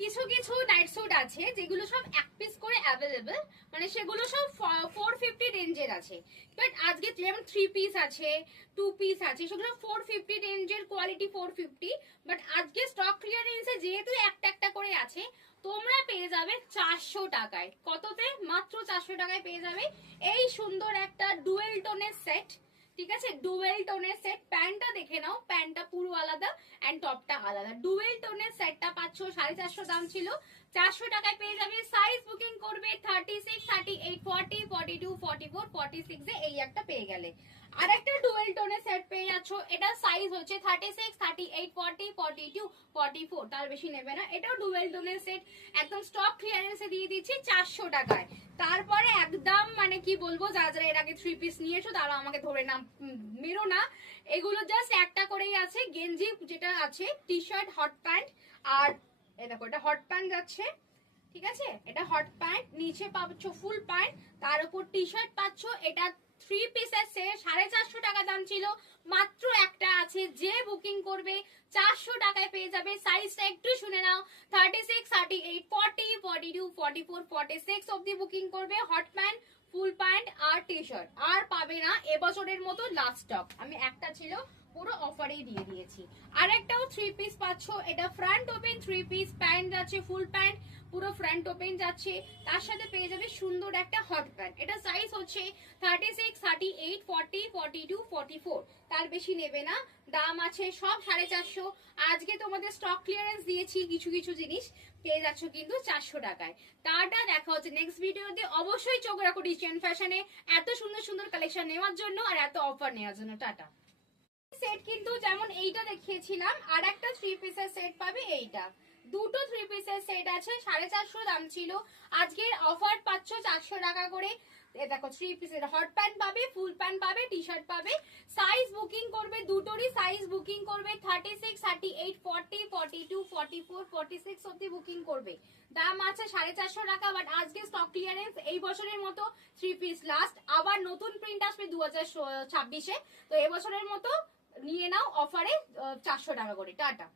কিছু কিছু night sweet আছে যেগুলো সব এক পিস করে অ্যাভেলেবল, মানে সেগুলো সব 450 রেঞ্জের আছে। বাট আজকে যেমন 3 পিস আছে, 2 পিস আছে, সেগুলো 450 রেঞ্জের, কোয়ালিটি 450। বাট আজকে স্টক ক্লিয়ারেন্সে যেহেতু একটা একটা করে আছে, তোমরা পেয়ে যাবে 400 টাকায়। কততে? মাত্র 400 টাকায় পেয়ে যাবে এই সুন্দর একটা ডুয়েল টোনের সেট। ঠিক আছে, ডুয়েল টোনের সেট। প্যান্টটা দেখে নাও, প্যান্টটা পুরো আলাদা এন্ড টপটা আলাদা। ডুয়েল টোনের সেটটা পাচ্ছ 450 দাম ছিল, 400 টাকায় পেয়ে যাবে। সাইজ বুকিং করবে 36, 38, 40, 42, 44, 46 এ এই একটা পেয়ে গেলে। আর একটা ডুয়েল টোনের সেট পেয়ে যাচ্ছ, এটা সাইজ হচ্ছে 36, 38, 40, 42, 44, তার বেশি নেবে না। এটাও ডুয়েল টোনের সেট, একদম স্টক ক্লিয়ারেন্সে দিয়ে দিচ্ছি 400 টাকায়। তারপরে একদম মানে কি বলবো, যারা যারা এর আগে 3 পিস নিয়েছো তারা আমাকে ধরে না মেরো না, এগুলো জাস্ট একটা করেই আছে। গেঞ্জি যেটা আছে, টি শার্ট, হট প্যান্ট, আর এই দেখো এটা হট প্যান্ট যাচ্ছে। ঠিক আছে, এটা হট প্যান্ট, নিচে পাচ্ছ ফুল প্যান্ট, তার উপর টি শার্ট পাচ্ছ। এটা 3 পিসের সেট, 450 টাকা দাম ছিল, মাত্র একটা আছে। যে বুকিং করবে 400 টাকায় পেয়ে যাবে। সাইজটা একটু শুনে নাও, 36, 38, 40, 42, 44, 46 অব্দি বুকিং করবে। হট প্যান্ট, ফুল প্যান্ট আর টি শার্ট। আর পাবে না এবছরের মতো লাস্ট স্টক। আমি একটা ছিল, পুরো অফারেই দিয়ে দিয়েছি। আর একটাও 3 পিস পাচ্ছ, এটা ফ্রন্ট ওপেন 3 পিস, প্যান্ট যাচ্ছে ফুল প্যান্ট, পুরো ফ্রন্ট ওপেন যাচ্ছে। তার সাথে পেয়ে যাবে সুন্দর একটা হট প্যান্ট। এটা সাইজ হচ্ছে 36, 38, 40, 42, 44, তার বেশি নেবে না। দাম আছে সব 450। আজকে তোমাদের স্টক ক্লিয়ারেন্স দিয়েছি, কিছু কিছু জিনিস পেয়ে যাচ্ছ কিন্তু 400 টাকায়। টাটা, দেখা হচ্ছে নেক্সট ভিডিওতে। অবশ্যই চোখ রাখো ডিসিশন ফ্যাশনে এত সুন্দর সুন্দর কালেকশন নেওয়ার জন্য আর এত অফার নেওয়ার জন্য। টাটা। সেট কিন্তু যেমন এইটা দেখিয়েছিলাম, আর একটা 3 পিসের সেট পাবে। এইটা দুটো 3 পিসের সেট আছে, 450 দাম ছিল, আজকের অফার পাচ্ছ 400 টাকা করে। দেখো 3 পিসের হট প্যান্ট পাবে, ফুল প্যান্ট পাবে, টি শার্ট পাবে। সাইজ বুকিং করবে, দুটোরই সাইজ বুকিং করবে 36, 38, 40, 42, 44, 46 অব্দি বুকিং করবে। দাম আছে 450 টাকা। বাট আজকে স্টক ক্লিয়ারেন্স, এই বছরের মতো 3 পিস লাস্ট, আবার নতুন প্রিন্ট আসবে 2026-এ। তো এবছরের মতো নিয়ে নাও অফারে 400 টাকা করে। টাটা।